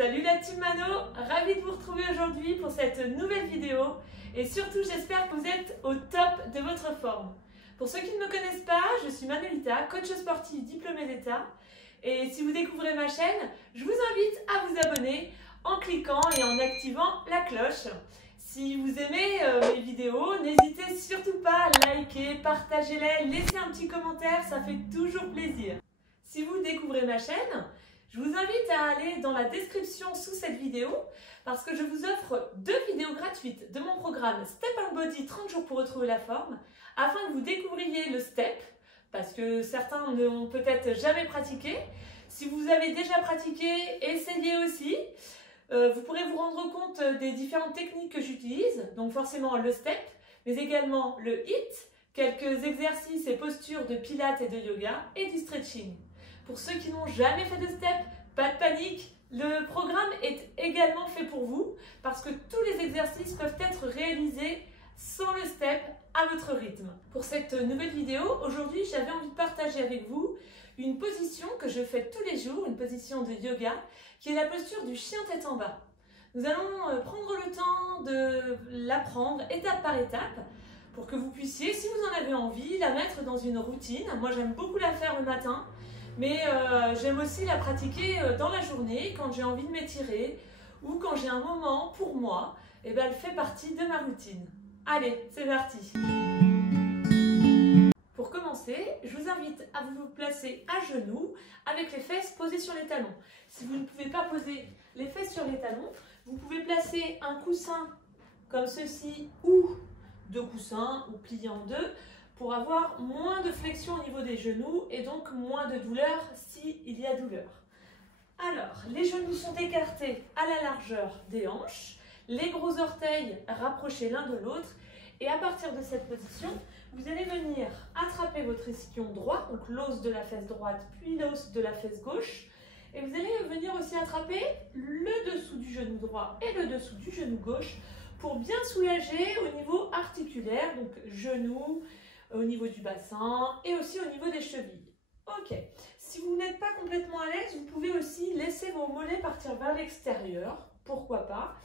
Salut la team Mano, ravie de vous retrouver aujourd'hui pour cette nouvelle vidéo et surtout j'espère que vous êtes au top de votre forme. Pour ceux qui ne me connaissent pas, je suis Manuelita, coach sportif diplômée d'État et si vous découvrez ma chaîne, je vous invite à vous abonner en cliquant et en activant la cloche. Si vous aimez mes vidéos, n'hésitez surtout pas à liker, partagez-les, laissez un petit commentaire, ça fait toujours plaisir. Si vous découvrez ma chaîne, je vous invite à aller dans la description sous cette vidéo parce que je vous offre 2 vidéos gratuites de mon programme Step and Body 30 jours pour retrouver la forme afin que vous découvriez le step parce que certains ne l'ont peut-être jamais pratiqué. Si vous avez déjà pratiqué, essayez aussi. Vous pourrez vous rendre compte des différentes techniques que j'utilise, donc forcément le step, mais également le HIIT, quelques exercices et postures de pilates et de yoga et du stretching. Pour ceux qui n'ont jamais fait de step, pas de panique, le programme est également fait pour vous parce que tous les exercices peuvent être réalisés sans le step à votre rythme. Pour cette nouvelle vidéo, aujourd'hui j'avais envie de partager avec vous une position que je fais tous les jours, une position de yoga, qui est la posture du chien tête en bas. Nous allons prendre le temps de l'apprendre étape par étape pour que vous puissiez, si vous en avez envie, la mettre dans une routine. Moi j'aime beaucoup la faire le matin. Mais j'aime aussi la pratiquer dans la journée, quand j'ai envie de m'étirer ou quand j'ai un moment pour moi, et bien elle fait partie de ma routine. Allez, c'est parti! Pour commencer, je vous invite à vous placer à genoux avec les fesses posées sur les talons. Si vous ne pouvez pas poser les fesses sur les talons, vous pouvez placer un coussin comme ceci ou 2 coussins ou pliés en 2 pour avoir moins de flexion au niveau des genoux et donc moins de douleur s'il y a douleur. Alors, les genoux sont écartés à la largeur des hanches, les gros orteils rapprochés l'un de l'autre et à partir de cette position, vous allez venir attraper votre ischion droit, donc l'os de la fesse droite puis l'os de la fesse gauche et vous allez venir aussi attraper le dessous du genou droit et le dessous du genou gauche pour bien soulager au niveau articulaire, donc genou, au niveau du bassin et aussi au niveau des chevilles. Ok, si vous n'êtes pas complètement à l'aise, vous pouvez aussi laisser vos mollets partir vers l'extérieur, pourquoi pas.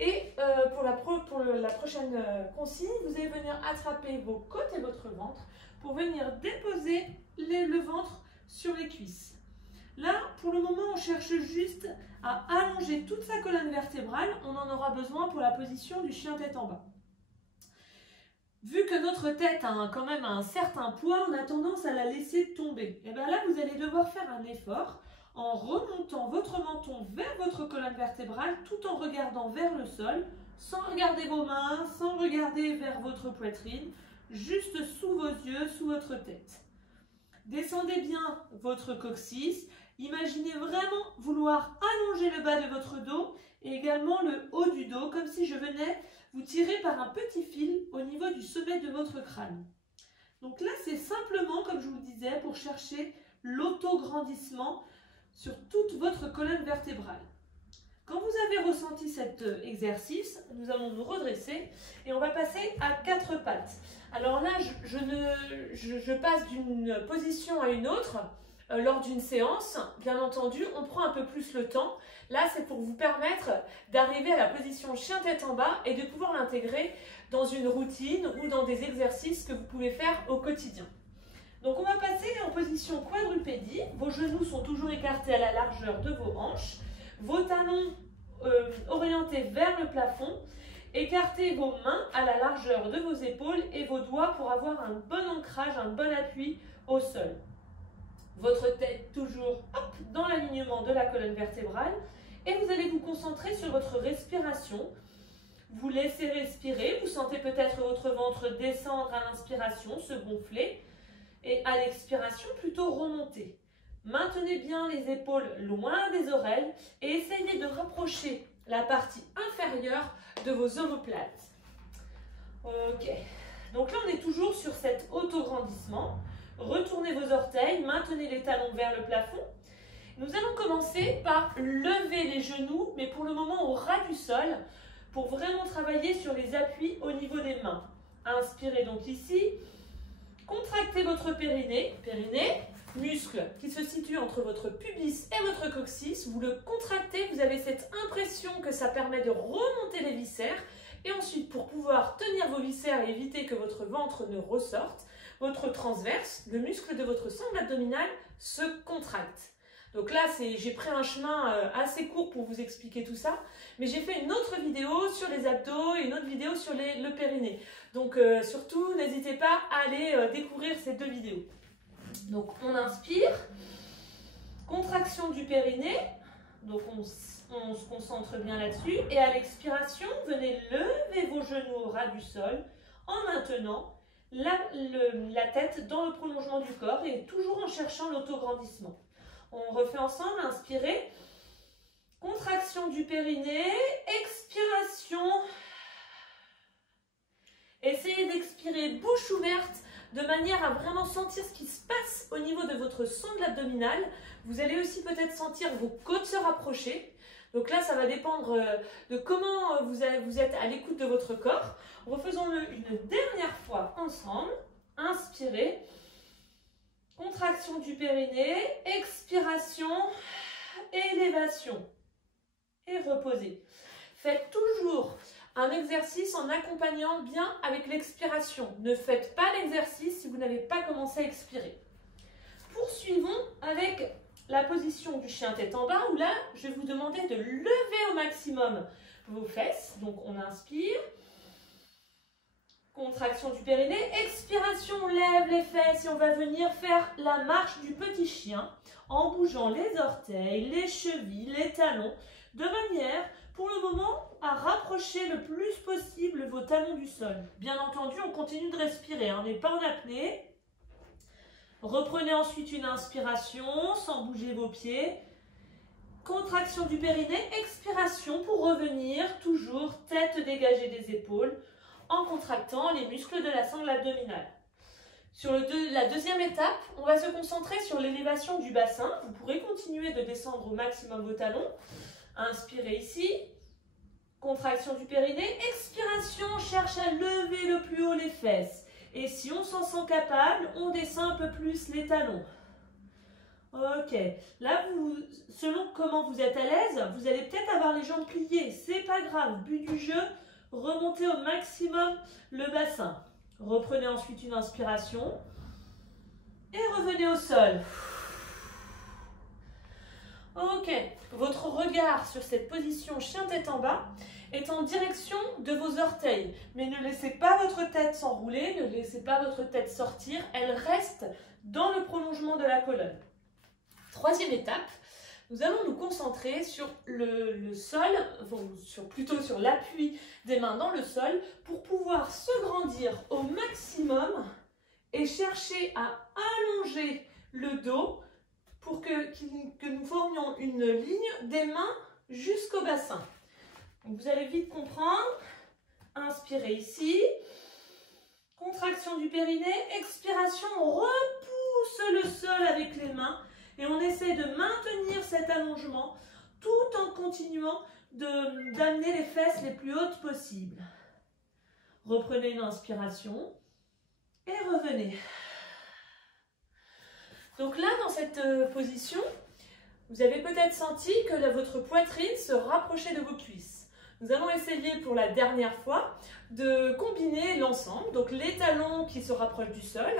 Et pour la prochaine consigne, vous allez venir attraper vos côtes et votre ventre pour venir déposer le ventre sur les cuisses. Là, pour le moment, on cherche juste à allonger toute sa colonne vertébrale. On en aura besoin pour la position du chien tête en bas. Vu que notre tête a quand même un certain poids, on a tendance à la laisser tomber. Et bien là, vous allez devoir faire un effort en remontant votre menton vers votre colonne vertébrale tout en regardant vers le sol, sans regarder vos mains, sans regarder vers votre poitrine, juste sous vos yeux, sous votre tête. Descendez bien votre coccyx. Imaginez vraiment vouloir allonger le bas de votre dos et également le haut du dos, comme si je venais vous tirer par un petit fil au niveau du sommet de votre crâne. Donc là, c'est simplement, comme je vous le disais, pour chercher l'autograndissement sur toute votre colonne vertébrale. Quand vous avez ressenti cet exercice, nous allons nous redresser et on va passer à 4 pattes. Alors là, je passe d'une position à une autre lors d'une séance. Bien entendu, on prend un peu plus le temps. Là, c'est pour vous permettre d'arriver à la position chien tête en bas et de pouvoir l'intégrer dans une routine ou dans des exercices que vous pouvez faire au quotidien. Donc, on va passer en position quadrupédie. Vos genoux sont toujours écartés à la largeur de vos hanches. Vos talons orientés vers le plafond. Écartez vos mains à la largeur de vos épaules et vos doigts pour avoir un bon ancrage, un bon appui au sol. Votre tête toujours hop, dans l'alignement de la colonne vertébrale et vous allez vous concentrer sur votre respiration. Vous laissez respirer, vous sentez peut-être votre ventre descendre à l'inspiration, se gonfler et à l'expiration plutôt remonter. Maintenez bien les épaules loin des oreilles et essayez de rapprocher la partie inférieure de vos omoplates. Ok, donc là on est toujours sur cet autograndissement. Retournez vos orteils, maintenez les talons vers le plafond. Nous allons commencer par lever les genoux, mais pour le moment au ras du sol, pour vraiment travailler sur les appuis au niveau des mains. Inspirez donc ici, contractez votre périnée, muscle qui se situe entre votre pubis et votre coccyx. Vous le contractez, vous avez cette impression que ça permet de remonter les viscères. Et ensuite, pour pouvoir tenir vos viscères et éviter que votre ventre ne ressorte, votre transverse, le muscle de votre sangle abdominale, se contracte. Donc là, j'ai pris un chemin assez court pour vous expliquer tout ça, mais j'ai fait une autre vidéo sur les abdos et une autre vidéo sur le périnée. Donc surtout, n'hésitez pas à aller découvrir ces deux vidéos. Donc on inspire, contraction du périnée, donc on se concentre bien là-dessus, et à l'expiration, venez lever vos genoux au ras du sol en maintenant la tête dans le prolongement du corps et toujours en cherchant l'autograndissement. On refait ensemble, inspirez, contraction du périnée, expiration. Essayez d'expirer bouche ouverte de manière à vraiment sentir ce qui se passe au niveau de votre sangle abdominale. Vous allez aussi peut-être sentir vos côtes se rapprocher. Donc là, ça va dépendre de comment vous êtes à l'écoute de votre corps. Refaisons-le une dernière fois ensemble. Inspirez. Contraction du périnée, expiration, élévation et reposez. Faites toujours un exercice en accompagnant bien avec l'expiration. Ne faites pas l'exercice si vous n'avez pas commencé à expirer. Poursuivons avec la position du chien tête en bas où là, je vais vous demander de lever au maximum vos fesses. Donc on inspire. Contraction du périnée, expiration, on lève les fesses et on va venir faire la marche du petit chien en bougeant les orteils, les chevilles, les talons, de manière, pour le moment, à rapprocher le plus possible vos talons du sol. Bien entendu, on continue de respirer, on n'est pas en apnée. Reprenez ensuite une inspiration sans bouger vos pieds. Contraction du périnée, expiration pour revenir, toujours tête dégagée des épaules, en contractant les muscles de la sangle abdominale. Sur la deuxième étape, on va se concentrer sur l'élévation du bassin. Vous pourrez continuer de descendre au maximum vos talons. Inspirez ici. Contraction du périnée. Expiration, on cherche à lever le plus haut les fesses. Et si on s'en sent capable, on descend un peu plus les talons. Ok. Là, selon comment vous êtes à l'aise, vous allez peut-être avoir les jambes pliées. C'est pas grave. But du jeu, remontez au maximum le bassin. Reprenez ensuite une inspiration et revenez au sol. Ok, votre regard sur cette position chien tête en bas est en direction de vos orteils. Mais ne laissez pas votre tête s'enrouler, ne laissez pas votre tête sortir, elle reste dans le prolongement de la colonne. Troisième étape, nous allons nous concentrer sur le sol, plutôt sur l'appui des mains dans le sol pour pouvoir se grandir au maximum et chercher à allonger le dos pour que nous formions une ligne des mains jusqu'au bassin. Donc vous allez vite comprendre. Inspirez ici. Contraction du périnée. Expiration, on repousse le sol avec les mains. Et on essaie de maintenir cet allongement tout en continuant d'amener les fesses les plus hautes possibles. Reprenez une inspiration et revenez. Donc là, dans cette position, vous avez peut-être senti que votre poitrine se rapprochait de vos cuisses. Nous allons essayer pour la dernière fois de combiner l'ensemble, donc les talons qui se rapprochent du sol,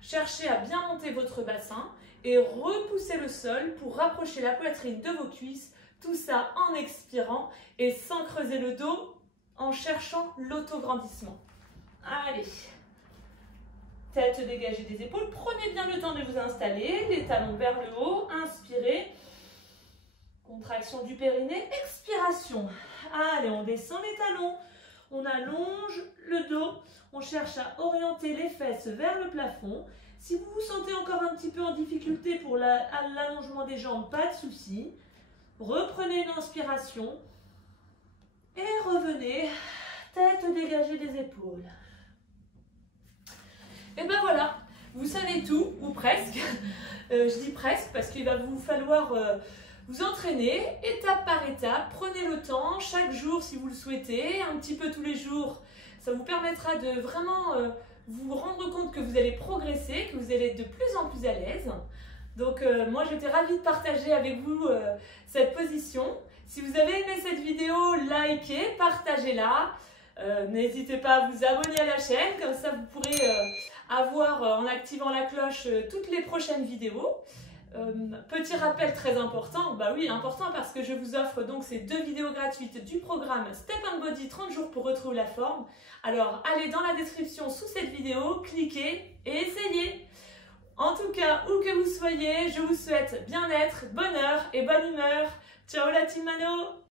cherchez à bien monter votre bassin et repoussez le sol pour rapprocher la poitrine de vos cuisses, tout ça en expirant et sans creuser le dos, en cherchant l'autograndissement. Allez, tête dégagée des épaules, prenez bien le temps de vous installer, les talons vers le haut, inspirez, contraction du périnée, expiration. Allez, on descend les talons, on allonge le dos, on cherche à orienter les fesses vers le plafond. Si vous vous sentez encore un petit peu en difficulté pour l'allongement des jambes, pas de souci. Reprenez une inspiration et revenez, tête dégagée des épaules. Et ben voilà, vous savez tout, ou presque. Je dis presque parce qu'il va vous falloir vous entraîner étape par étape. Prenez le temps, chaque jour si vous le souhaitez, un petit peu tous les jours. Ça vous permettra de vraiment vous rendre compte que vous allez progresser, que vous allez être de plus en plus à l'aise. Donc moi j'étais ravie de partager avec vous cette position. Si vous avez aimé cette vidéo, likez, partagez-la. N'hésitez pas à vous abonner à la chaîne, comme ça vous pourrez avoir en activant la cloche toutes les prochaines vidéos. Petit rappel très important, bah oui important parce que je vous offre donc ces 2 vidéos gratuites du programme Step and Body 30 jours pour retrouver la forme. Alors allez dans la description sous cette vidéo, cliquez et essayez. En tout cas, où que vous soyez, je vous souhaite bien-être, bonheur et bonne humeur. Ciao la team Mano!